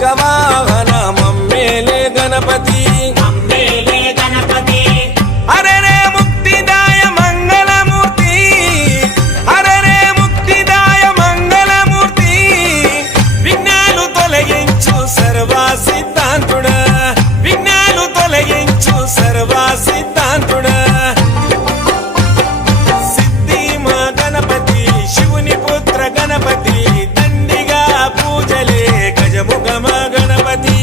మూషిక వాహన మమ్మేలే గణపతి హరే రే ముక్తిదాయ మంగళమూర్తి హరే రే ముక్తిదాయ మంగళమూర్తి విఘ్నాలు తొలగించు సర్వ సిద్ధాంతుడా విఘ్నాలు తొలగించు సర్వ సిద్ధాంతుడా సిద్ధి మా గణపతి శివుని పుత్ర గణపతి దండిగా పూజలే గజముఖ మా గణపతి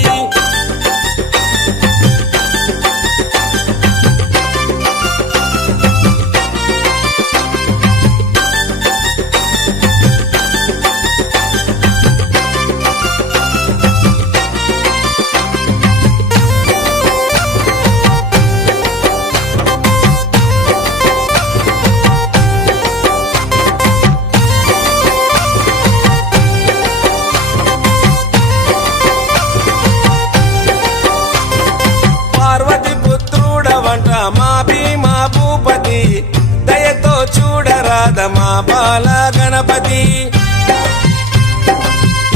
పార్వతి పుత్రుడవంట మా భీమా భూపతి దయతో చూడరాద మా బాల గణపతి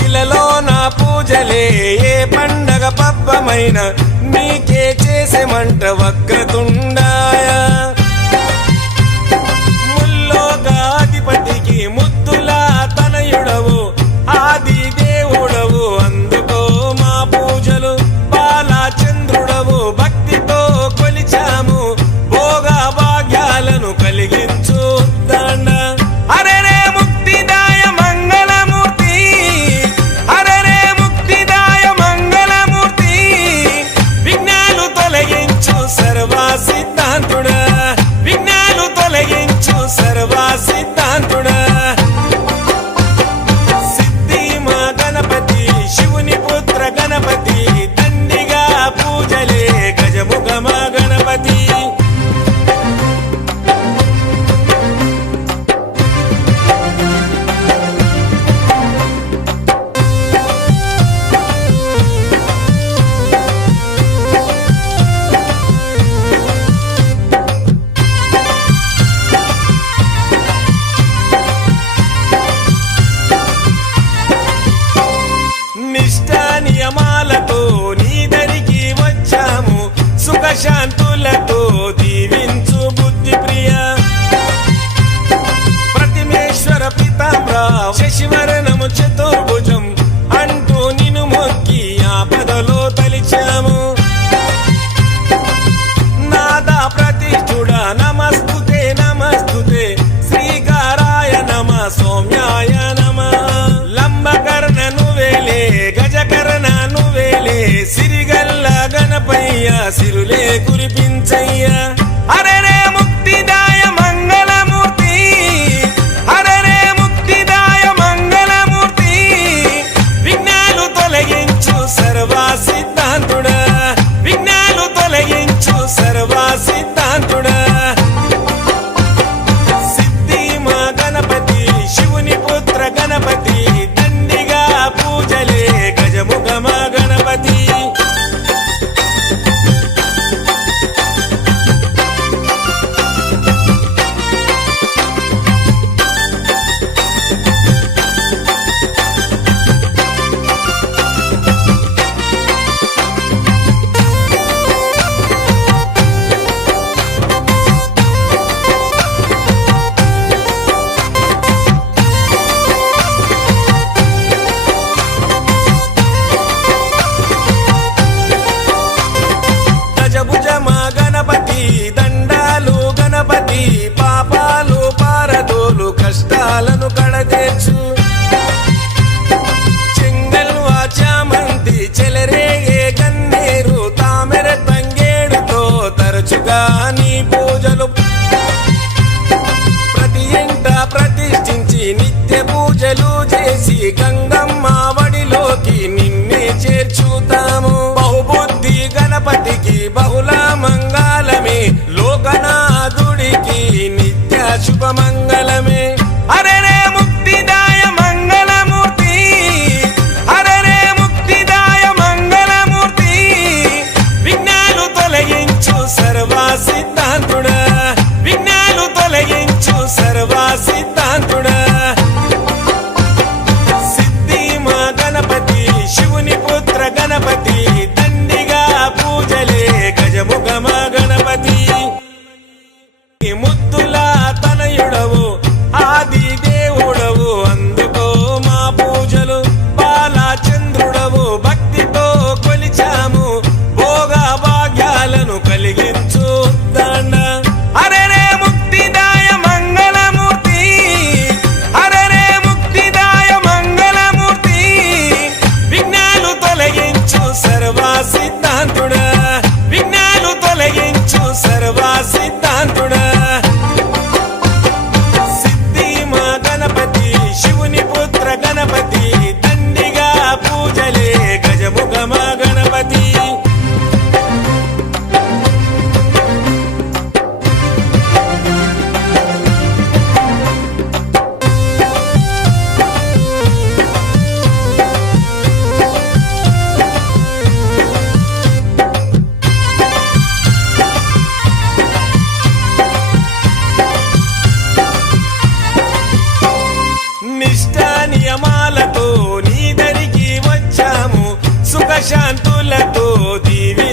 ఇలలో నా పూజలే ఏ పండగ పబ్బమైన నీకే చేసేమంట వక్రతుండాయ ముల్లోకాధిపతికి ముద్దులా తనయుడవు ఆది దేవుడవు అందుకో మా పూజలు బాలచంద్రుడవు భక్తితో కొలిచాము భోగ భాగ్యాలను కలిగించు దండ హరే రే ముక్తిదాయ మంగళమూర్తి హరే రే ముక్తిదాయ మంగళమూర్తి విఘ్నాలు తొలగించు సర్వ సిద్ధాంతుడా విఘ్నాలు తొలగించు సర్వ సిద్ధాంతుడా సిద్ధి మా గణపతి శివుని పుత్ర గణపతి దండిగా పూజలే గజముఖ మా గణపతి నిష్ఠా నియమాలతో నీ దరికి వచ్చాము సుఖశాంతులతో దీవించు బుద్ధి ప్రియ ప్రతిమేశ్వర పితాంబర శశివరణము చతుర్భుజం అంటూ నిన్ను మొక్కి ఆపదలో తలిచాము నాదా ప్రతిష్ఠుడ నమస్తుతే నమస్తుతే శ్రీకారాయ నమ సౌమ్యాయ నమ లంబకర్ణ నువ్వేలే గజకర్ణ నువ్వేలే సిరిగల్ల గణపయ్య సిరులే కురిపించయ్య హరే రే ముక్తిదాయ మంగళమూర్తి హరే రే ముక్తిదాయ మంగళమూర్తి విఘ్నాలు తొలగించు సర్వ సిద్ధాంతుడా విఘ్నాలు తొలగించు సర్వ సిద్ధాంతుడా సిద్ధి మా గణపతి శివుని పుత్ర గణపతి దండిగా పూజలే గజముఖ మా గణపతి గజభుజ మా గణపతి దండాలు గణపతి పాపాలు పారదోలు కష్టాలను కడతేర్చు చెంగల్వా చామంతి చెలరేగే గన్నేరు తామెర తంగేడుతో తరచుగా నీ పూజలు ప్రతి ఇంట ప్రతిష్ఠించి నిత్య పూజలు చేసి గంగమ్మ వడిలోకి నిన్నే చేర్చుతాము బహుబుద్ధి గణపతికి బహుళ మంగళమే లోకనాథుడికి నిత్య శుభమంగళమే హరే రే ముక్తిదాయ మంగళమూర్తి హరే రే ముక్తిదాయ మంగళమూర్తి విఘ్నాలు తొలగించు సర్వ సిద్ధాంతుడా విఘ్నాలు తొలగించు సర్వ సిద్ధాంతుడా సిద్ధి శాంతులతో దీవి